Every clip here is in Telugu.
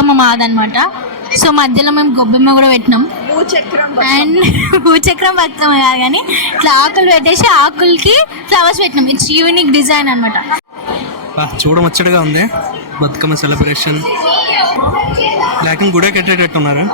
బతుకమ్మ మాదనమాట. సో మధ్యలో మేము గొబ్బెమ్మ కూడా పెట్టినాం. అండ్ భూచక్రం బతుకమ్మ కాదు కానీ ఇట్లా ఆకులు పెట్టేసి ఆకులకి ఫ్లవర్స్ పెట్టినాం. ఇట్స్ యూనిక్ డిజైన్ అనమాట. చూడముచ్చటగా ఉంది బతుకమ్మ సెలబ్రేషన్. లేకపోతే గుడే కట్టేటట్టున్నారు.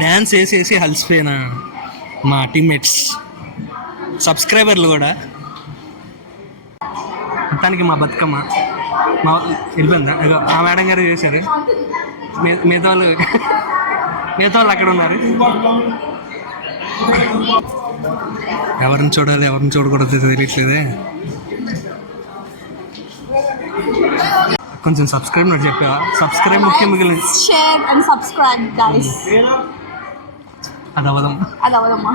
డ్యాన్స్ వేసేసి అలసిపోయిన మా టీమ్మేట్స్ సబ్స్క్రైబర్లు కూడా. మొత్తానికి మా బతుకమ్మ మా వెళ్ళిపోయిందా? ఆ మేడం గారు చేశారు. మిగతా వాళ్ళు అక్కడ ఉన్నారు. ఎవరిని చూడాలి ఎవరిని చూడకూడదు తెలియట్లేదే. కొంచెం సబ్స్క్రైబ్ నాకు చెప్పావా? సబ్స్క్రైబ్ ముఖ్యం, మిగిలిన షేర్ అండ్ సబ్స్క్రైబ్ గైస్. అది అవదమ్మా.